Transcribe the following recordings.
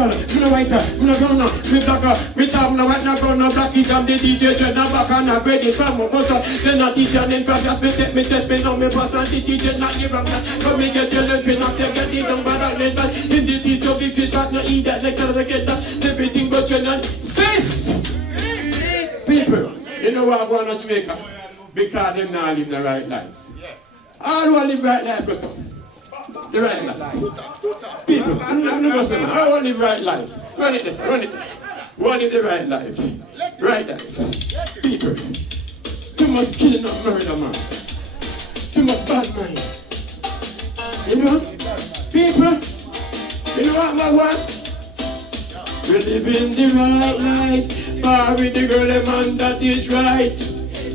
call. Me no whiter, me no brown, me blacker. Me top no white, no brown, no black. It am the DJ dread, no back and no ready. Some of us then not teach and then from just me take me test me now me pass and the DJ not give up that. Come me get your left in up, get it down by that lane. In the teach of victory, that no eat that, next time I get that. Everything but you not sis. People, you know what I want to Jamaica? Because them not live the right life. All who live right life go so. The right life. People, no go so. I want live right life. Run it this, run it. Want live the right life. Right life. People. Too much killing of murder, man. Too much bad mind. You know? People, you know what my want? We live in the right life. Bar with the girl, the man that is right.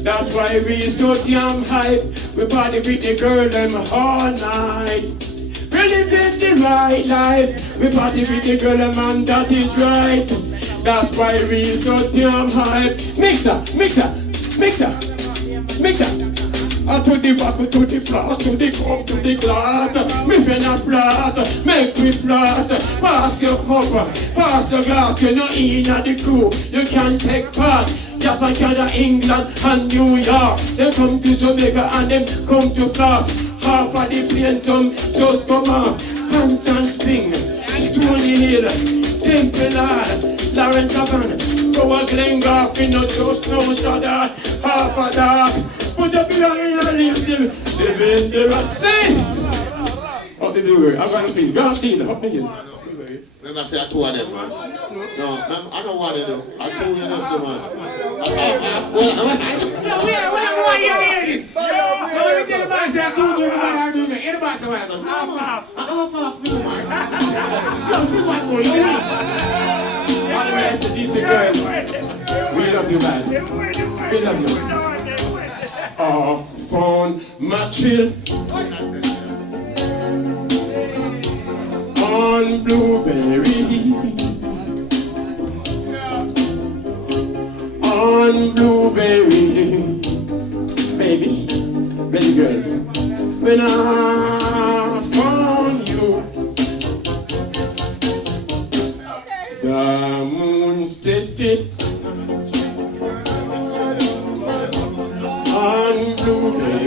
That's why we so damn hype. We party with the girl, them all night. We live in the right life. We party with the girl, the man that is right. That's why we so damn hype. Mixer, mixer, mixer, mixer. To the back, to the floss, to the cup, to the glass. Me friend a blast, make me blast. Pass your cover, pass your glass. You're not in at the crew, you can't take part. Japan, Canada, England, and New York. They come to Jamaica and them come to class. Half of the plane some just come off. Constant Spring, Stony Hill, Temple Hall, Lawrence Savannah, Tower Glengark, we not just no shudder. Half of that, put up your hand and live in the races. What did you do? I'm going to speak. Go and speak. Help me here. Remember I say I two of them, man. No, I don't want to do. I two you know, so man. No, we don't want you to hear this. Let me tell the boys say I two you, man. I do it. Anybody say what I do? Half, me, man. Yo, see what more you mean? All the rest of these girls, we love you, man. We love you. Oh, phone, my chill. On blueberry, on blueberry, baby, baby girl. When I found you, the moon stayed still. On blueberry.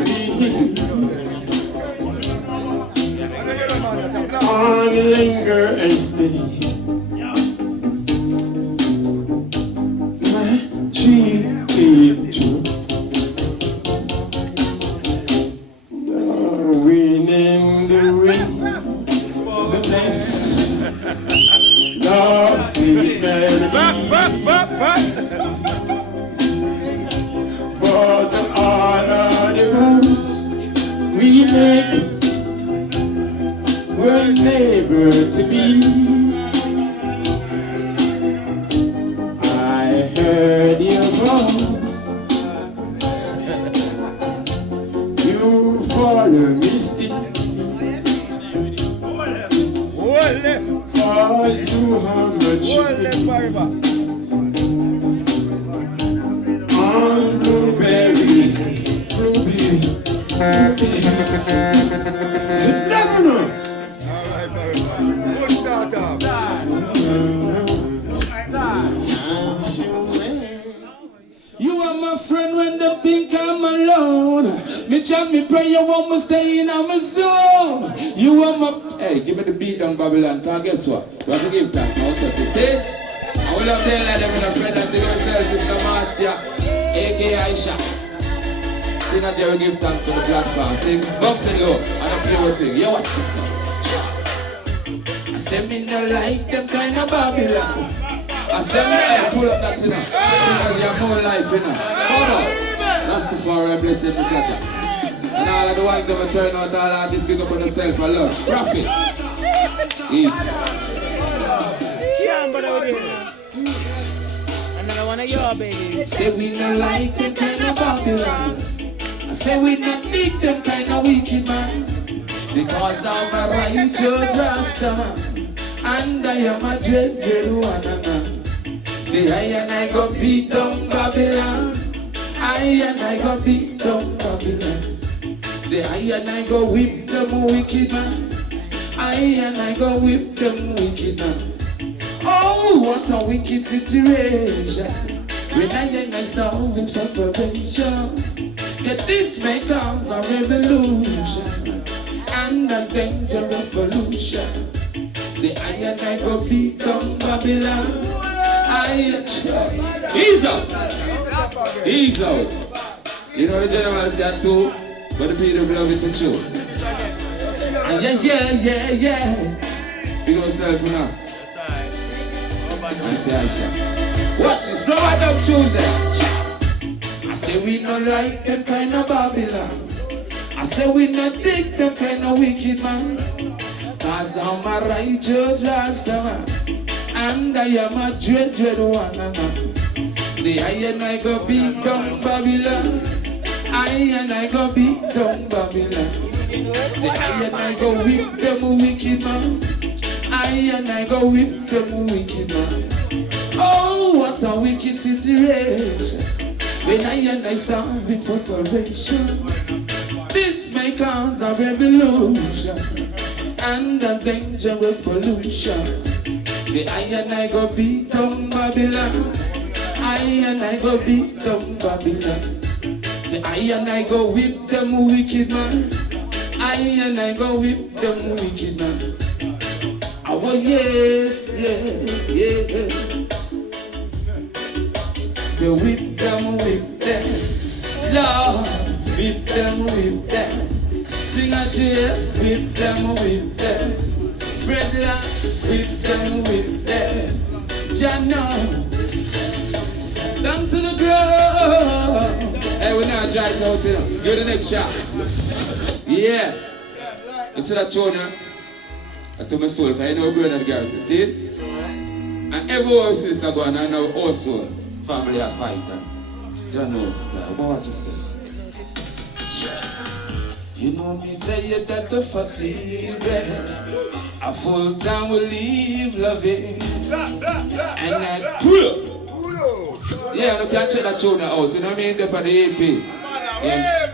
On linger and stay. My cheap picture. The wind in the ring. The bliss. Love sweet melody. But all of the rooms we make were never to be. I heard your voice. You follow me still. Cause you are much on blueberry, blueberry, never know. You are my friend when them think I'm alone. Me chant, me pray, you want me stay in my zone. You are my... Hey, give me the beat down, Babylon. Cause guess what? We have to give thanks. Now, touch it. See? I will have them like them with a friend of the yourself is the master, a.k.a. Aisha. See that they will give thanks to the platform. Sing boxing low and a pure thing. You watch this now. I say me no like them kind of Babylon. I say me, hey, pull up that thing now. Because you have more life, you know. Hold on. Rastafarian blessing the catcher. And all of the ones that will turn out all of this big up on yourself and love. Profit. Eat. Yeah, but over here. Another one of your babies. Say we no like them kind of Babylon. I say we not need them kind of wicked man. Because I'm a righteous Rasta man. And I am a dread one. Say I and I go beat down Babylon. I and I go beat down Babylon. Say I and I go whip them wicked man. I and I go whip them wicked man. Oh, what a wicked situation. When I starving for salvation. That this may cause a revolution and a dangerous pollution. Say I and I go become Babylon. Ease out. Ease out. You know the general said too, but the people love it for true. And yeah. You gonna start for now. Watch this, blow out up Tuesday. I say we not like them kind of Babylon. I say we not dig them kind of wicked man. Cause I'm a righteous Rastaman. And I am a dread one man. Say I and I go beat down Babylon. I and I go beat down Babylon. Say I and I go whip them wicked man. I and I go whip them wicked man. Oh, what a wicked situation. When I and I starving for salvation. This may cause a revolution and a dangerous pollution. The I and I go beat down Babylon. I and I go beat down Babylon. The I and I go whip them wicked man. I and I go whip them wicked man. Oh yes. So whip them, Lord, whip them. Sing a jail, whip them. Fred, whip them. Jano, down to the ground. Hey, we're not driving out here. Give the next shot. Yeah. It's that tune, I told my soul, because I know good at the guys, you see it? And every horse is going on, our also family are fighting. John knows that. Watch this thing. You know me tell you that the fussy a full time will leave loving. And I yeah, you can check that tune out, you know what I mean? They're for the AP. Yeah.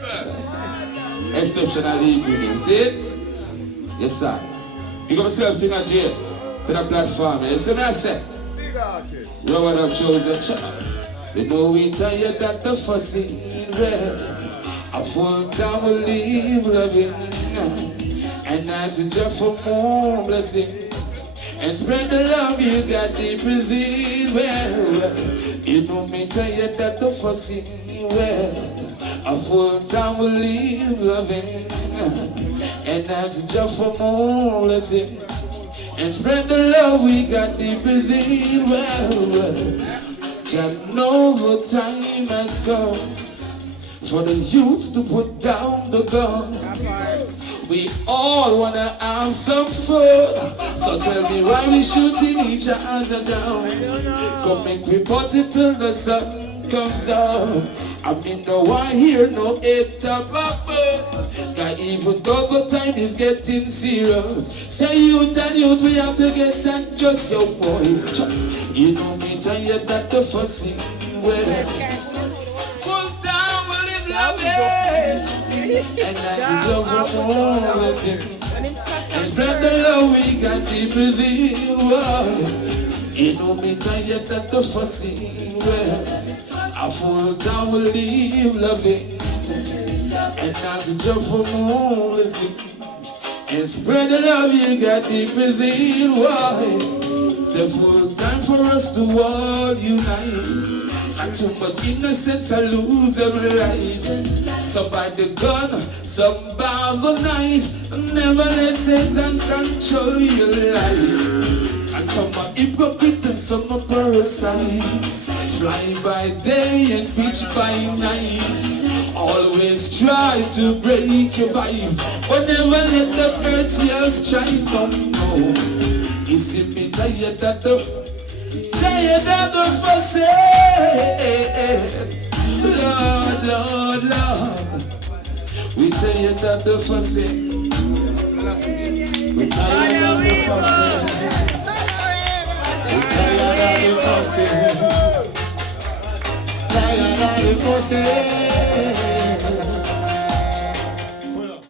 Exceptional evening, see it? Yes, sir. You got myself sing a jail to the platform. You see what I say? Rub it up, children. You know we tell you that the fussy red a full time will leave loving. And that's just for more blessing. And spread the love you got deep within. Well, you know me tell you that the fussy red a full time will leave loving. And that's just for more blessing. And spread the love we got deep within. Well, just know the time has come for the youth to put down the gun. We all wanna have some fun. So tell me why we shooting each other down. Come make we party till the sun comes down. I mean no one here, no 8 up above. Cause even though the time is getting serious. Say youth and youth, we have to get sent just your boy. You know me tell you that the fussy way. Full time we live loving. And I love for all of it. And spread the love we got deep within. You know me tell you that the fussy way. A full time will live loving. And not to jump for more and spread the love you got deep within. Why? It's a full time for us to all unite. Not too much innocence, I lose every life. Some by the gun, some by the knife. Never let Satan control your life. And some are hypocrites and some are parasites. Fly by day and preach by night. Always try to break your vibe, but never let the earth just shine. No. You see me tired of the fussy. Lord. We tired of the fussy. We tired of the fussy. We tired of the fussy. Tired of the fussy.